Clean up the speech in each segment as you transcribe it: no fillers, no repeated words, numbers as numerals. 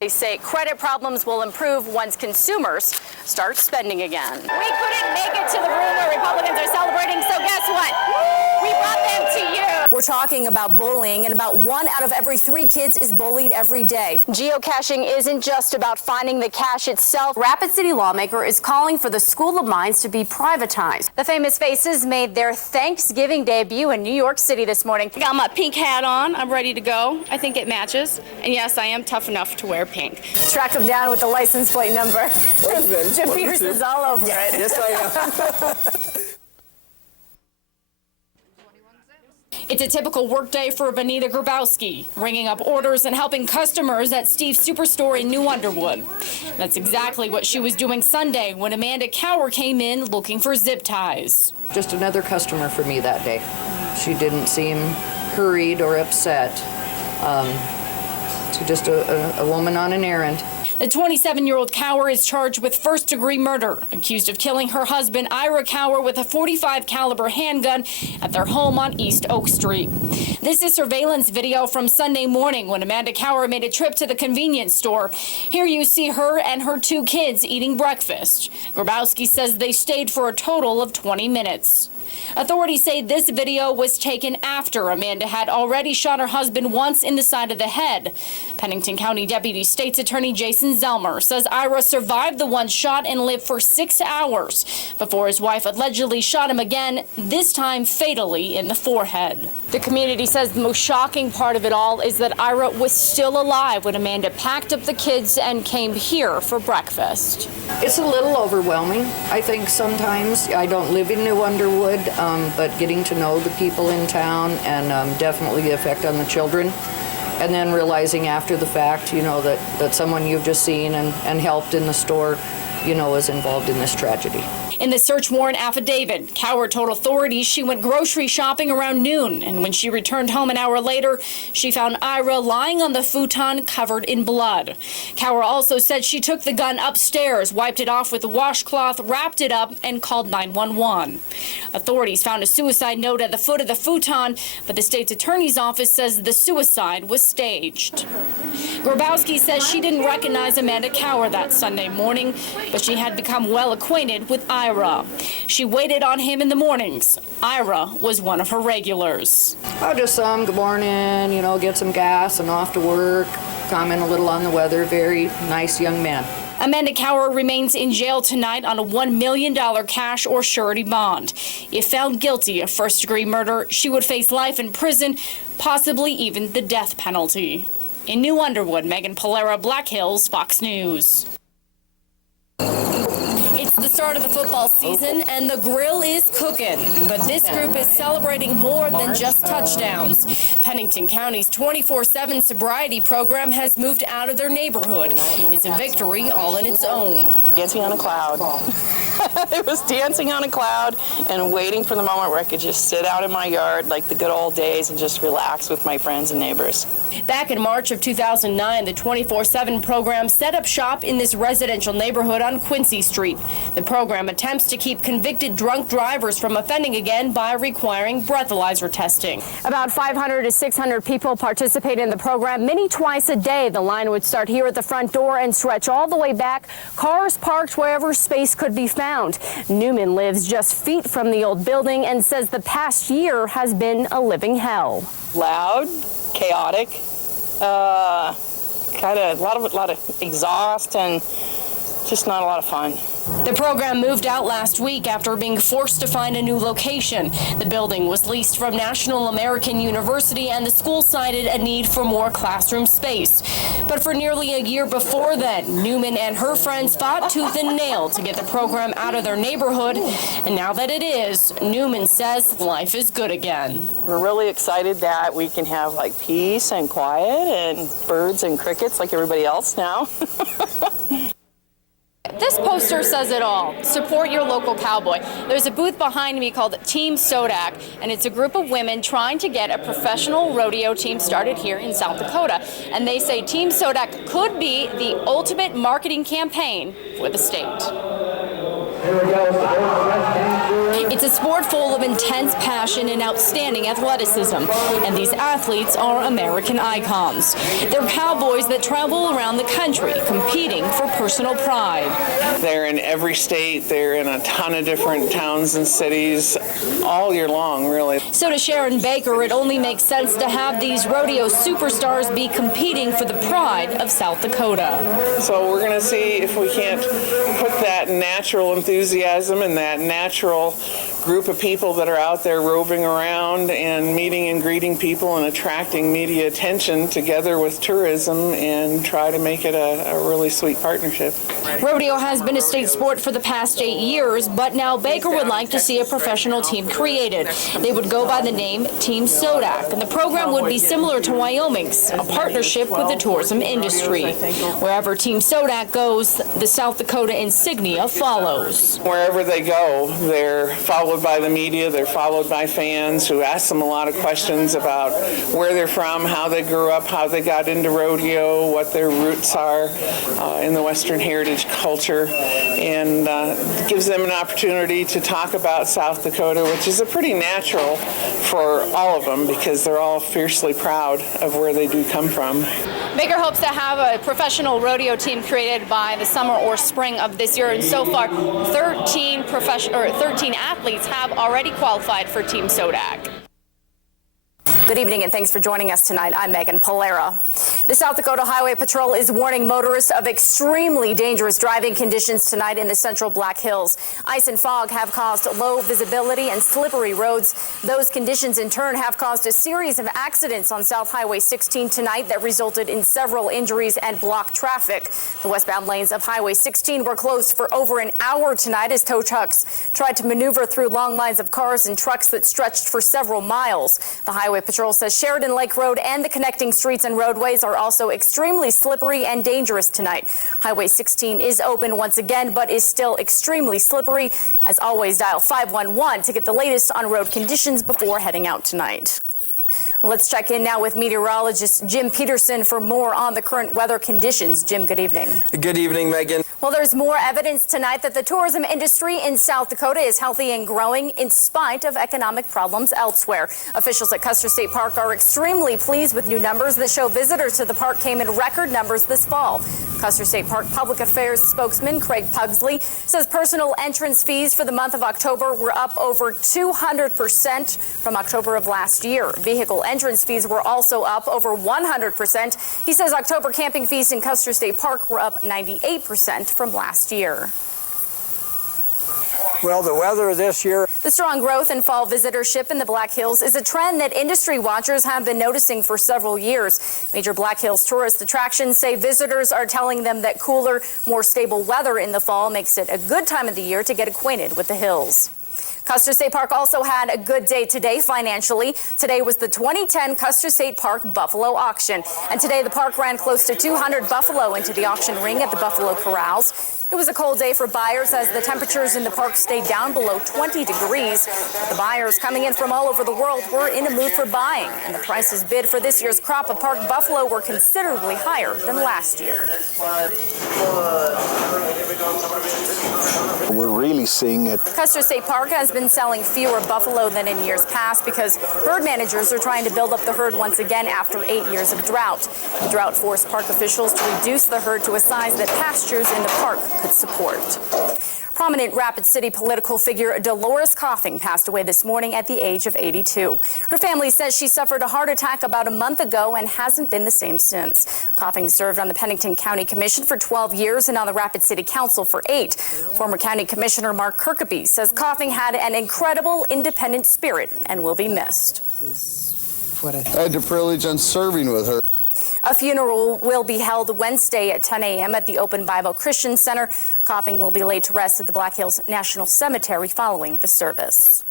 They say credit problems will improve once consumers start spending again. We couldn't make it to the room where Republicans are celebrating, so guess what? We brought them to you. We're talking about bullying, and about 1 out of every 3 kids is bullied every day. Geocaching isn't just about finding the cache itself. Rapid City lawmaker is calling for the School of Mines to be privatized. The Famous Faces made their Thanksgiving debut in New York City this morning. I got my pink hat on. I'm ready to go. I think it matches. And yes, I am tough enough to wear pink. Track them down with the license plate number. Jim Peterson's all over it. Yes, I am. It's a typical workday for Benita Grabowski, ringing up orders and helping customers at Steve's Superstore in New Underwood. That's exactly what she was doing Sunday when Amanda Cower came in looking for zip ties. Just another customer for me that day. She didn't seem hurried or upset. Just a woman on an errand. The 27-year-old Cower is charged with first-degree murder, accused of killing her husband, Ira Cower, with a .45 caliber handgun at their home on East Oak Street. This is surveillance video from Sunday morning when Amanda Cower made a trip to the convenience store. Here you see her and her 2 kids eating breakfast. Grabowski says they stayed for a total of 20 minutes. Authorities say this video was taken after Amanda had already shot her husband once in the side of the head. Pennington County Deputy State's Attorney Jason Zelmer says Ira survived the one shot and lived for 6 hours before his wife allegedly shot him again, this time fatally in the forehead. The community says the most shocking part of it all is that Ira was still alive when Amanda packed up the kids and came here for breakfast. It's a little overwhelming. I think sometimes I don't live in New Underwood, but getting to know the people in town and definitely the effect on the children. And then realizing after the fact, that someone you've just seen and helped in the store, is involved in this tragedy. In the search warrant affidavit, Cower told authorities she went grocery shopping around noon, and when she returned home an hour later, she found Ira lying on the futon covered in blood. Cower also said she took the gun upstairs, wiped it off with a washcloth, wrapped it up, and called 911. Authorities found a suicide note at the foot of the futon, but the state's attorney's office says the suicide was staged. Grabowski says she didn't recognize Amanda Cower that Sunday morning, but she had become well acquainted with Ira. She waited on him in the mornings. Ira was one of her regulars. Oh, just some good morning, get some gas and off to work, comment a little on the weather. Very nice young man. Amanda Cower remains in jail tonight on a $1 million cash or surety bond. If found guilty of first-degree murder, she would face life in prison, possibly even the death penalty. In New Underwood, Megan Palera, Black Hills, Fox News. It's the start of the football season, and the grill is cooking. But this group is celebrating more than just touchdowns. Pennington County's 24/7 sobriety program has moved out of their neighborhood. It's a victory all in its own. Dancing on a cloud. It was dancing on a cloud and waiting for the moment where I could just sit out in my yard like the good old days and just relax with my friends and neighbors. Back in March of 2009, the 24/7 program set up shop in this residential neighborhood on Quincy Street. The program attempts to keep convicted drunk drivers from offending again by requiring breathalyzer testing. About 500 to 600 people participate in the program, many twice a day. The line would start here at the front door and stretch all the way back, cars parked wherever space could be found. Newman lives just feet from the old building and says the past year has been a living hell. Loud, chaotic, kind of a lot of exhaust and just not a lot of fun. The program moved out last week after being forced to find a new location. The building was leased from National American University, and the school cited a need for more classroom space. But for nearly a year before then, Newman and her friends fought tooth and nail to get the program out of their neighborhood. And now that it is, Newman says life is good again. We're really excited that we can have like peace and quiet and birds and crickets like everybody else now. This poster says it all. Support your local cowboy. There's a booth behind me called Team Sodak, and it's a group of women trying to get a professional rodeo team started here in South Dakota. And they say Team Sodak could be the ultimate marketing campaign for the state. It's It's a sport full of intense passion and outstanding athleticism, and these athletes are American icons. They're cowboys that travel around the country competing for personal pride. They're in every state. They're in a ton of different towns and cities all year long, really. So to Sharon Baker, it only makes sense to have these rodeo superstars be competing for the pride of South Dakota. So we're going to see if we can't put that natural enthusiasm and that natural group of people that are out there roving around and meeting and greeting people and attracting media attention together with tourism and try to make it a really sweet partnership. Rodeo has been a state sport for the past 8 years, but now Baker would like to see a professional team created. They would go by the name Team Sodak, and the program would be similar to Wyoming's, a partnership with the tourism industry. Wherever Team Sodak goes, the South Dakota insignia follows. Wherever they go, they're followed by the media, they're followed by fans who ask them a lot of questions about where they're from, how they grew up, how they got into rodeo, what their roots are in the Western heritage culture, and gives them an opportunity to talk about South Dakota, which is a pretty natural for all of them because they're all fiercely proud of where they do come from. Baker hopes to have a professional rodeo team created by the summer or spring of this year, and so far 13 athletes have already qualified for Team Sodak. Good evening and thanks for joining us tonight. I'm Megan Palera. The South Dakota Highway Patrol is warning motorists of extremely dangerous driving conditions tonight in the central Black Hills. Ice and fog have caused low visibility and slippery roads. Those conditions in turn have caused a series of accidents on South Highway 16 tonight that resulted in several injuries and blocked traffic. The westbound lanes of Highway 16 were closed for over an hour tonight as tow trucks tried to maneuver through long lines of cars and trucks that stretched for several miles. The Highway Patrol says Sheridan Lake Road and the connecting streets and roadways are also extremely slippery and dangerous tonight. Highway 16 is open once again, but is still extremely slippery. As always, dial 511 to get the latest on road conditions before heading out tonight. Let's check in now with meteorologist Jim Peterson for more on the current weather conditions. Jim, good evening. Good evening, Megan. Well, there's more evidence tonight that the tourism industry in South Dakota is healthy and growing in spite of economic problems elsewhere. Officials at Custer State Park are extremely pleased with new numbers that show visitors to the park came in record numbers this fall. Custer State Park Public Affairs spokesman Craig Pugsley says personal entrance fees for the month of October were up over 200% from October of last year. Vehicle entrance fees were also up over 100%. He says October camping fees in Custer State Park were up 98% from last year. Well, the weather this year. The strong growth in fall visitorship in the Black Hills is a trend that industry watchers have been noticing for several years. Major Black Hills tourist attractions say visitors are telling them that cooler, more stable weather in the fall makes it a good time of the year to get acquainted with the hills. Custer State Park also had a good day today financially. Today was the 2010 Custer State Park Buffalo Auction. And today the park ran close to 200 buffalo into the auction ring at the Buffalo Corrals. It was a cold day for buyers as the temperatures in the park stayed down below 20 degrees. But the buyers coming in from all over the world were in a mood for buying. And the prices bid for this year's crop of park buffalo were considerably higher than last year. We're really seeing it. Custer State Park has been selling fewer buffalo than in years past because herd managers are trying to build up the herd once again after 8 years of drought. The drought forced park officials to reduce the herd to a size that pastures in the park could support. Prominent Rapid City political figure Dolores Coughing passed away this morning at the age of 82. Her family says she suffered a heart attack about a month ago and hasn't been the same since. Coughing served on the Pennington County Commission for 12 years and on the Rapid City Council for 8. Former County Commissioner Mark Kirkeby says Coughing had an incredible independent spirit and will be missed. I had the privilege of serving with her. A funeral will be held Wednesday at 10 a.m. at the Open Bible Christian Center. Coughing will be laid to rest at the Black Hills National Cemetery following the service.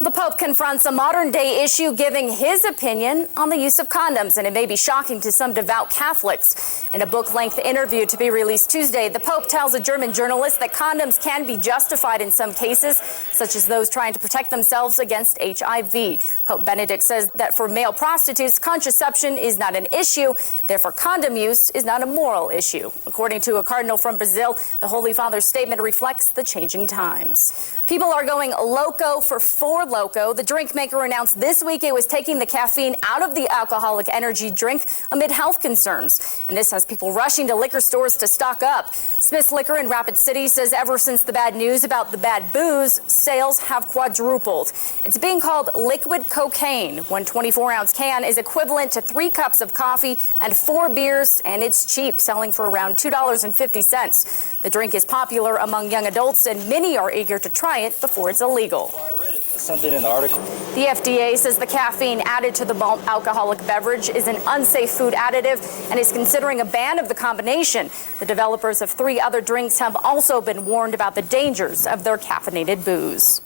The Pope confronts a modern-day issue, giving his opinion on the use of condoms, and it may be shocking to some devout Catholics. In a book-length interview to be released Tuesday, the Pope tells a German journalist that condoms can be justified in some cases, such as those trying to protect themselves against HIV. Pope Benedict says that for male prostitutes, contraception is not an issue. Therefore, condom use is not a moral issue. According to a cardinal from Brazil, the Holy Father's statement reflects the changing times. People are going loco for Four Loko. The drink maker announced this week it was taking the caffeine out of the alcoholic energy drink amid health concerns. And this has people rushing to liquor stores to stock up. Smith's Liquor in Rapid City says ever since the bad news about the bad booze, sales have quadrupled. It's being called liquid cocaine. One 24-ounce can is equivalent to 3 cups of coffee and 4 beers, and it's cheap, selling for around $2.50. The drink is popular among young adults, and many are eager to try it before it's illegal. Well, I read something in the article. The FDA says the caffeine added to the malt alcoholic beverage is an unsafe food additive and is considering a ban of the combination. The developers of 3 other drinks have also been warned about the dangers of their caffeinated booze.